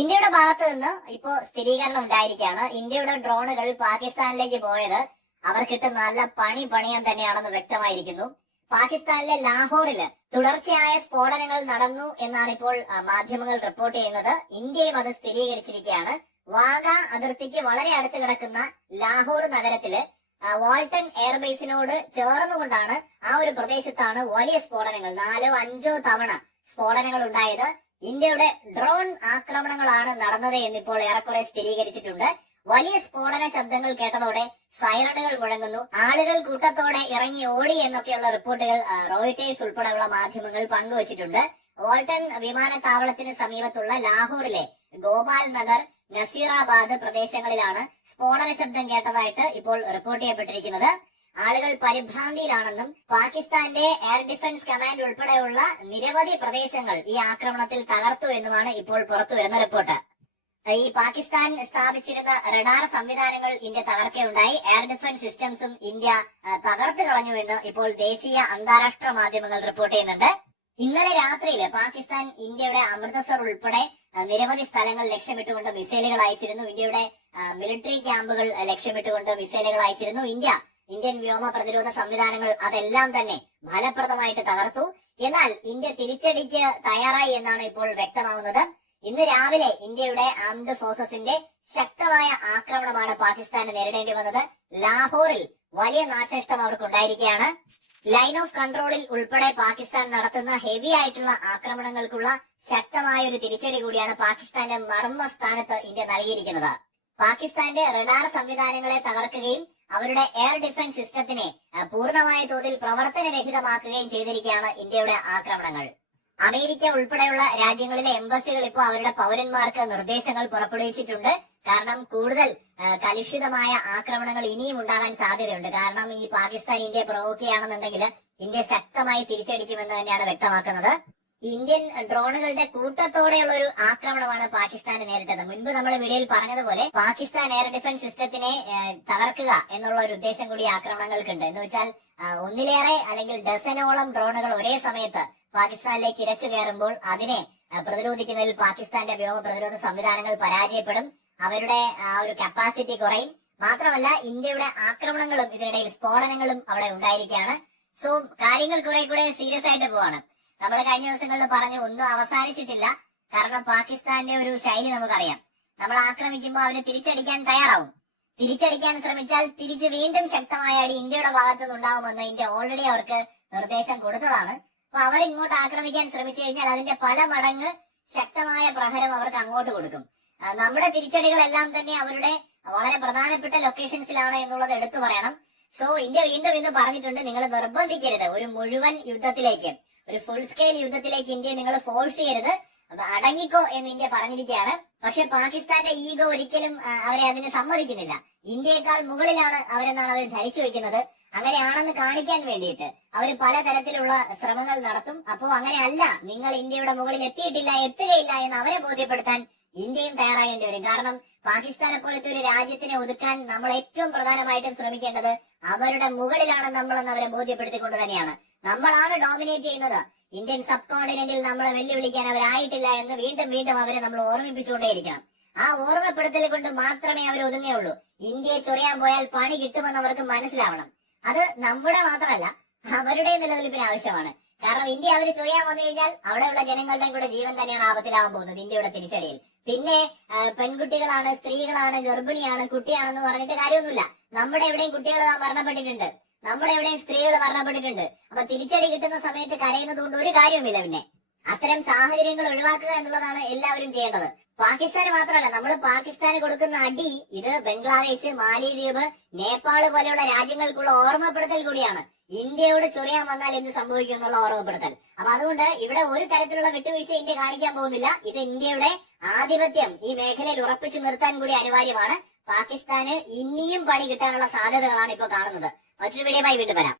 ഇന്ത്യയുടെ ഭാഗത്ത് നിന്ന് ഇപ്പോ സ്ഥിരീകരണം ഉണ്ടായിരിക്കുകയാണ്. ഇന്ത്യയുടെ ഡ്രോണുകൾ പാകിസ്ഥാനിലേക്ക് പോയത് അവർക്കിട്ട് നല്ല പണിയാൻ തന്നെയാണെന്ന് വ്യക്തമായിരിക്കുന്നു. പാകിസ്ഥാനിലെ ലാഹോറില് തുടർച്ചയായ സ്ഫോടനങ്ങൾ നടന്നു എന്നാണ് ഇപ്പോൾ മാധ്യമങ്ങൾ റിപ്പോർട്ട് ചെയ്യുന്നത്. ഇന്ത്യയും അത് സ്ഥിരീകരിച്ചിരിക്കുകയാണ്. വാഗ അതിർത്തിക്ക് വളരെ അടുത്ത് കിടക്കുന്ന ലാഹോർ നഗരത്തില് വാൾട്ടൺ എയർബേസിനോട് ചേർന്നുകൊണ്ടാണ് ആ ഒരു പ്രദേശത്താണ് വലിയ സ്ഫോടനങ്ങൾ 4-5 തവണ സ്ഫോടനങ്ങൾ ഉണ്ടായത്. ഇന്ത്യയുടെ ഡ്രോൺ ആക്രമണങ്ങളാണ് നടന്നത് എന്നിപ്പോൾ ഏറെക്കുറെ സ്ഥിരീകരിച്ചിട്ടുണ്ട്. വലിയ സ്ഫോടന ശബ്ദങ്ങൾ കേട്ടതോടെ സൈറണുകൾ മുഴങ്ങുന്നു, ആളുകൾ കൂട്ടത്തോടെ ഇറങ്ങി ഓടി എന്നൊക്കെയുള്ള റിപ്പോർട്ടുകൾ റോയിട്ടേഴ്സ് ഉൾപ്പെടെയുള്ള മാധ്യമങ്ങൾ പങ്കുവച്ചിട്ടുണ്ട്. വാൾട്ടൺ വിമാനത്താവളത്തിന് സമീപത്തുള്ള ലാഹോറിലെ ഗോപാൽ നഗർ, നസീറാബാദ് പ്രദേശങ്ങളിലാണ് സ്ഫോടന ശബ്ദം കേട്ടതായിട്ട് ഇപ്പോൾ റിപ്പോർട്ട് ചെയ്യപ്പെട്ടിരിക്കുന്നത്. ആളുകൾ പരിഭ്രാന്തിയിലാണെന്നും പാകിസ്ഥാന്റെ എയർ ഡിഫൻസ് കമാൻഡ് ഉൾപ്പെടെയുള്ള നിരവധി പ്രദേശങ്ങൾ ഈ ആക്രമണത്തിൽ തകർത്തു എന്നുമാണ് ഇപ്പോൾ പുറത്തുവരുന്ന റിപ്പോർട്ട്. ഈ പാകിസ്ഥാൻ സ്ഥാപിച്ചിരുന്ന റഡാർ സംവിധാനങ്ങൾ ഇന്ത്യ തകർക്കുകയുണ്ടായി. എയർ ഡിഫൻസ് സിസ്റ്റംസും ഇന്ത്യ തകർത്തു കളഞ്ഞുവെന്ന് ഇപ്പോൾ ദേശീയ അന്താരാഷ്ട്ര മാധ്യമങ്ങൾ റിപ്പോർട്ട് ചെയ്യുന്നുണ്ട്. ഇന്നലെ രാത്രിയില് പാകിസ്ഥാൻ ഇന്ത്യയുടെ അമൃതസർ ഉൾപ്പെടെ നിരവധി സ്ഥലങ്ങൾ ലക്ഷ്യമിട്ടുകൊണ്ട് മിസൈലുകൾ അയച്ചിരുന്നു. ഇന്ത്യയുടെ മിലിറ്ററി ക്യാമ്പുകൾ ലക്ഷ്യമിട്ടുകൊണ്ട് മിസൈലുകൾ അയച്ചിരുന്നു. ഇന്ത്യൻ വ്യോമ പ്രതിരോധ സംവിധാനങ്ങൾ അതെല്ലാം തന്നെ ഫലപ്രദമായിട്ട് തകർത്തു. എന്നാൽ ഇന്ത്യ തിരിച്ചടിക്ക് തയ്യാറായി എന്നാണ് ഇപ്പോൾ വ്യക്തമാവുന്നത്. ഇന്ന് രാവിലെ ഇന്ത്യയുടെ ആംഡ് ഫോഴ്സസിന്റെ ശക്തമായ ആക്രമണമാണ് പാകിസ്ഥാന് നേരിടേണ്ടി വന്നത്. ലാഹോറിൽ വലിയ നാശനഷ്ടം അവർക്കുണ്ടായിരിക്കുകയാണ്. ലൈൻ ഓഫ് കൺട്രോളിൽ ഉൾപ്പെടെ പാകിസ്ഥാൻ നടത്തുന്ന ഹെവി ആയിട്ടുള്ള ആക്രമണങ്ങൾക്കുള്ള ശക്തമായ ഒരു തിരിച്ചടി കൂടിയാണ് പാകിസ്ഥാന്റെ മർമ്മസ്ഥാനത്ത് ഇന്ത്യ നൽകിയിരിക്കുന്നത്. പാകിസ്ഥാന്റെ റഡാർ സംവിധാനങ്ങളെ തകർക്കുകയും അവരുടെ എയർ ഡിഫൻസ് സിസ്റ്റത്തിനെ പൂർണ്ണമായ തോതിൽ പ്രവർത്തനരഹിതമാക്കുകയും ചെയ്തിരിക്കുകയാണ് ഇന്ത്യയുടെ ആക്രമണങ്ങൾ. അമേരിക്ക ഉൾപ്പെടെയുള്ള രാജ്യങ്ങളിലെ എംബസികൾ ഇപ്പോൾ അവരുടെ പൗരന്മാർക്ക് നിർദ്ദേശങ്ങൾ പുറപ്പെടുവിച്ചിട്ടുണ്ട്. കാരണം കൂടുതൽ കലുഷിതമായ ആക്രമണങ്ങൾ ഇനിയും ഉണ്ടാകാൻ സാധ്യതയുണ്ട്. കാരണം ഈ പാകിസ്ഥാൻ ഇന്ത്യയെ പ്രൊവോക്ക് ചെയ്യുകയാണെന്നുണ്ടെങ്കിൽ ഇന്ത്യ ശക്തമായി തിരിച്ചടിക്കുമെന്ന് തന്നെയാണ് വ്യക്തമാക്കുന്നത്. ഇന്ത്യൻ ഡ്രോണുകളുടെ കൂട്ടത്തോടെയുള്ള ഒരു ആക്രമണമാണ് പാകിസ്ഥാന് നേരിട്ടത്. മുൻപ് നമ്മൾ വീഡിയോയിൽ പറഞ്ഞതുപോലെ പാകിസ്ഥാൻ എയർ ഡിഫൻസ് സിസ്റ്റത്തിനെ തകർക്കുക എന്നുള്ള ഒരു ഉദ്ദേശം കൂടി ആക്രമണങ്ങൾക്കുണ്ട്. എന്ന് വെച്ചാൽ ഒന്നിലേറെ അല്ലെങ്കിൽ ഡസനോളം ഡ്രോണുകൾ ഒരേ സമയത്ത് പാകിസ്ഥാനിലേക്ക് ഇരച്ചു കയറുമ്പോൾ അതിനെ പ്രതിരോധിക്കുന്നതിൽ പാകിസ്ഥാന്റെ വ്യോമ പ്രതിരോധ സംവിധാനങ്ങൾ പരാജയപ്പെടും. അവരുടെ ആ ഒരു കപ്പാസിറ്റി കുറയും. മാത്രമല്ല ഇന്ത്യയുടെ ആക്രമണങ്ങളും ഇതിനിടയിൽ സ്ഫോടനങ്ങളും അവിടെ ഉണ്ടായിരിക്കുകയാണ്. സോ കാര്യങ്ങൾ കുറെ കൂടെ സീരിയസ് ആയിട്ട് പോവാണ്. നമ്മൾ കഴിഞ്ഞ ദിവസങ്ങളിൽ പറഞ്ഞു ഒന്നും അവസാനിച്ചിട്ടില്ല. കാരണം പാകിസ്ഥാന്റെ ഒരു ശൈലി നമുക്കറിയാം. നമ്മൾ ആക്രമിക്കുമ്പോൾ അവര് തിരിച്ചടിക്കാൻ തയ്യാറാവും. തിരിച്ചടിക്കാൻ ശ്രമിച്ചാൽ തിരിച്ച് വീണ്ടും ശക്തമായ അടി ഇന്ത്യയുടെ ഭാഗത്തു നിന്നുണ്ടാവുമെന്ന് ഇന്ത്യ ഓൾറെഡി അവർക്ക് നിർദ്ദേശം കൊടുത്തതാണ്. അപ്പൊ അവരിങ്ങോട്ട് ആക്രമിക്കാൻ ശ്രമിച്ചു കഴിഞ്ഞാൽ അതിന്റെ പല മടങ്ങ് ശക്തമായ പ്രഹരം അവർക്ക് അങ്ങോട്ട് കൊടുക്കും. നമ്മുടെ തിരിച്ചടികളെല്ലാം തന്നെ അവരുടെ വളരെ പ്രധാനപ്പെട്ട ലൊക്കേഷൻസിലാണ് എന്നുള്ളത് എടുത്തു പറയണം. സോ ഇന്ത്യ വീണ്ടും ഇന്ന് പറഞ്ഞിട്ടുണ്ട്, നിങ്ങൾ നിർബന്ധിക്കരുത് ഒരു മുഴുവൻ യുദ്ധത്തിലേക്ക്, ഒരു ഫുൾ സ്കെയിൽ യുദ്ധത്തിലേക്ക് ഇന്ത്യയെ നിങ്ങൾ ഫോഴ്സ് ചെയ്യരുത്, അടങ്ങിക്കോ എന്ന് ഇന്ത്യ പറഞ്ഞിരിക്കുകയാണ്. പക്ഷെ പാകിസ്ഥാന്റെ ഈഗോ ഒരിക്കലും അവരെ അതിന് സമ്മതിക്കുന്നില്ല. ഇന്ത്യയെക്കാൾ മുകളിലാണ് അവരെന്നാണ് അവർ ധരിച്ചു വയ്ക്കുന്നത്. അങ്ങനെയാണെന്ന് കാണിക്കാൻ വേണ്ടിയിട്ട് അവർ പലതരത്തിലുള്ള ശ്രമങ്ങൾ നടത്തും. അപ്പോ അങ്ങനെയല്ല, നിങ്ങൾ ഇന്ത്യയുടെ മുകളിൽ എത്തുകയില്ല എന്ന് അവരെ ബോധ്യപ്പെടുത്താൻ ഇന്ത്യയും തയ്യാറാകേണ്ടി വരും. കാരണം പാകിസ്ഥാനെ പോലത്തെ ഒരു രാജ്യത്തിനെ ഒതുക്കാൻ നമ്മൾ ഏറ്റവും പ്രധാനമായിട്ടും ശ്രമിക്കേണ്ടത് അവരുടെ മുകളിലാണ് നമ്മളെന്ന് അവരെ ബോധ്യപ്പെടുത്തിക്കൊണ്ട് തന്നെയാണ്. നമ്മളാണ് ഡോമിനേറ്റ് ചെയ്യുന്നത്. ഇന്ത്യൻ സബ് കോണ്ടിനെന്റിൽ നമ്മളെ വെല്ലുവിളിക്കാൻ അവരായിട്ടില്ല എന്ന് വീണ്ടും അവരെ നമ്മൾ ഓർമ്മിപ്പിച്ചുകൊണ്ടേയിരിക്കണം. ആ ഓർമ്മപ്പെടുത്തൽ കൊണ്ട് മാത്രമേ അവർ ഒതുങ്ങുകയുള്ളൂ. ഇന്ത്യയെ ചൊറിയാൻ പോയാൽ പണി കിട്ടുമെന്ന് അവർക്ക് മനസ്സിലാവണം. അത് നമ്മുടെ മാത്രമല്ല, അവരുടെ നിലനിൽപ്പിന് ആവശ്യമാണ്. കാരണം ഇന്ത്യ അവർ ചൊറിയാൻ വന്നു കഴിഞ്ഞാൽ അവിടെയുള്ള ജനങ്ങളുടെയും കൂടെ ജീവൻ തന്നെയാണ് ആപത്തിലാവാൻ പോകുന്നത് ഇന്ത്യയുടെ തിരിച്ചടിയിൽ. പിന്നെ പെൺകുട്ടികളാണ്, സ്ത്രീകളാണ്, ഗർഭിണിയാണ്, കുട്ടിയാണെന്ന് പറഞ്ഞിട്ട് കാര്യമൊന്നുമില്ല. നമ്മുടെ എവിടെയും കുട്ടികൾ മരണപ്പെട്ടിട്ടുണ്ട്, നമ്മുടെ എവിടെയും സ്ത്രീകൾ മരണപ്പെട്ടിട്ടുണ്ട്. അപ്പൊ തിരിച്ചടി കിട്ടുന്ന സമയത്ത് കരയുന്നത് കൊണ്ട് ഒരു കാര്യവുമില്ല. പിന്നെ അത്തരം സാഹചര്യങ്ങൾ ഒഴിവാക്കുക എന്നുള്ളതാണ് എല്ലാവരും ചെയ്യേണ്ടത്. പാകിസ്ഥാന് മാത്രമല്ല, നമ്മൾ പാകിസ്ഥാന് കൊടുക്കുന്ന അടി ഇത് ബംഗ്ലാദേശ്, മാലിദ്വീപ്, നേപ്പാള് പോലെയുള്ള രാജ്യങ്ങൾക്കുള്ള ഓർമ്മപ്പെടുത്തൽ കൂടിയാണ്. ഇന്ത്യയോട് ചൊറിയാൻ വന്നാൽ എന്ത് സംഭവിക്കും എന്നുള്ള ഓർമ്മപ്പെടുത്തൽ. അപ്പൊ അതുകൊണ്ട് ഇവിടെ ഒരു തരത്തിലുള്ള വിട്ടുവീഴ്ച ഇന്ത്യ കാണിക്കാൻ പോകുന്നില്ല. ഇത് ഇന്ത്യയുടെ ആധിപത്യം ഈ മേഖലയിൽ ഉറപ്പിച്ചു നിർത്താൻ കൂടി അനിവാര്യമാണ്. പാകിസ്ഥാന് ഇനിയും പണി കിട്ടാനുള്ള സാധ്യതകളാണ് ഇപ്പോൾ കാണുന്നത്. മറ്റൊരു വീഡിയോയുമായി വീണ്ടും വരാം.